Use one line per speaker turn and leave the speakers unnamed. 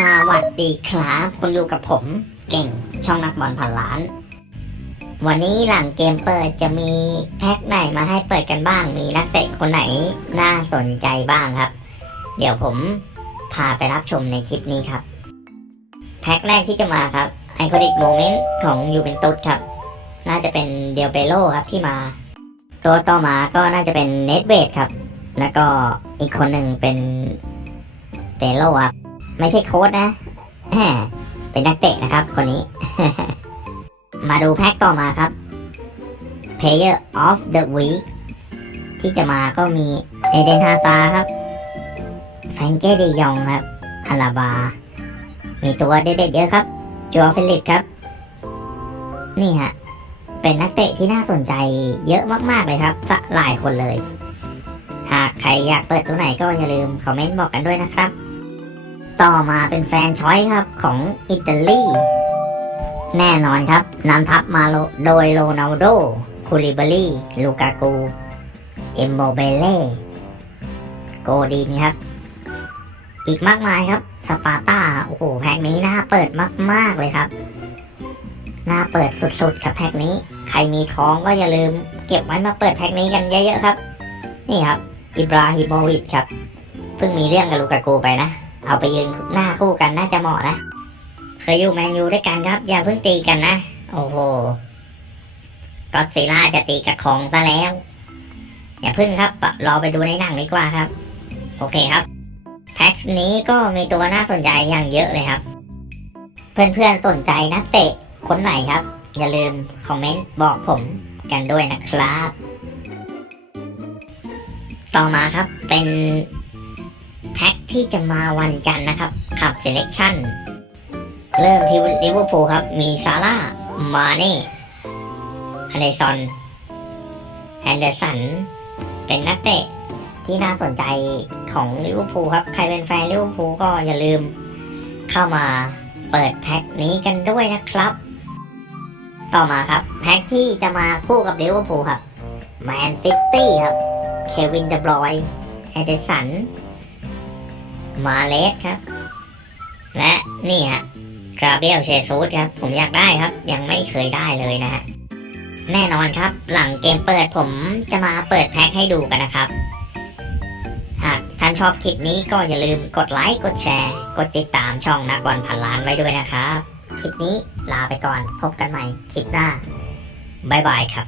สวัสดีครับ คุณอยู่กับผมเก่งช่องนักบอลพันล้าน วันนี้หลังเกมเปิดจะมีแพ็คไหนมาให้เปิดกันบ้าง มีนักเตะคนไหนน่าสนใจบ้างครับ เดี๋ยวผมพาไปรับชมในคลิปนี้ครับ แพ็คแรกที่จะมาครับไอคอนิกโมเมนต์ของยูเวนตุสครับ น่าจะเป็นเดียวเปโลครับที่มา ตัวต่อมาก็น่าจะเป็นเน t เบดครับ แล้วก็อีกคนหนึ่งเป็นเปโลครับ ไม่ใช่โค้ดนะแหมเป็นนักเตะนะครับ คนนี้ มาดูแพ็คต่อมาครับ Player of the Week ที่จะมาก็มีเอเดนฮาตาครับ แฟรงเกเดยองครับอาลาบา มีตัวเด็ดๆเยอะครับจัวฟิลิปครับ นี่ฮะ เป็นนักเตะที่น่าสนใจเยอะมากๆเลยครับสหลายคนเลย หากใครอยากเปิดตัวไหนก็อย่าลืมคอมเมนต์บอกกันด้วยนะครับ ต่อมาเป็นแฟนช้อยครับของอิตาลี แน่นอนครับนำทัพมาโดยโรนัลโด คูลิบาลีลูกากู เอมโมเบเล่โกดีนครับ อีกมากมายครับ สปาร์ตาโอ้โหแพ็กนี้น่าเปิดมาก ๆ เลยครับ น่าเปิดสุดๆ ครับแพ็กนี้ ใครมีท้องก็อย่าลืม เก็บไว้มาเปิดแพ็กนี้กันเยอะๆครับ นี่ครับ อิบราฮิโมวิชครับ เพิ่งมีเรื่องกับลูกากูไปนะ เอาไปยืนหน้าคู่กันน่าจะเหมาะนะ เคยอยู่แมนยูด้วยกันครับ อย่าเพิ่งตีกันนะ โอ้โหก็ซิลล่าจะตีกับของซะแล้ว อย่าเพิ่งครับ รอไปดูในหนังดีกว่าครับ โอเคครับ แพ็คนี้ก็มีตัวน่าสนใจอย่างเยอะเลยครับ เพื่อนๆสนใจนักเตะคนไหนครับ อย่าลืมคอมเมนต์บอกผมกันด้วยนะครับ ต่อมาครับเป็น แพ็คที่จะมาวันจันทร์นะครับขับ selection เริ่มที่ลิเวอร์พูลครับ มีซาร่า มาเน่อเดซอนแอนเดอร์สัน เป็นนักเตะที่น่าสนใจของลิเวอร์พูลครับ ใครเป็นแฟนลิเวอร์พูลก็อย่าลืมเข้ามาเปิดแพ็คนี้กันด้วยนะครับ ต่อมาครับ แพ็คที่จะมาคู่กับลิเวอร์พูลครับแมนซิตี้ครับ เควินเดบรอยแอนเดอร์สัน มาเลสครับ และนี่ฮะกราเบลเชซูสครับ ผมอยากได้ครับ ยังไม่เคยได้เลยนะฮะแน่นอนครับ หลังเกมเปิดผมจะมาเปิดแพ็คให้ดูกันนะครับหากท่านชอบคลิปนี้ก็อย่าลืมกดไลค์กดแชร์ กดติดตามช่องนักบอลพันล้านไว้ด้วยนะครับ คลิปนี้ลาไปก่อนพบกันใหม่คลิปหน้าบ๊ายบายครับ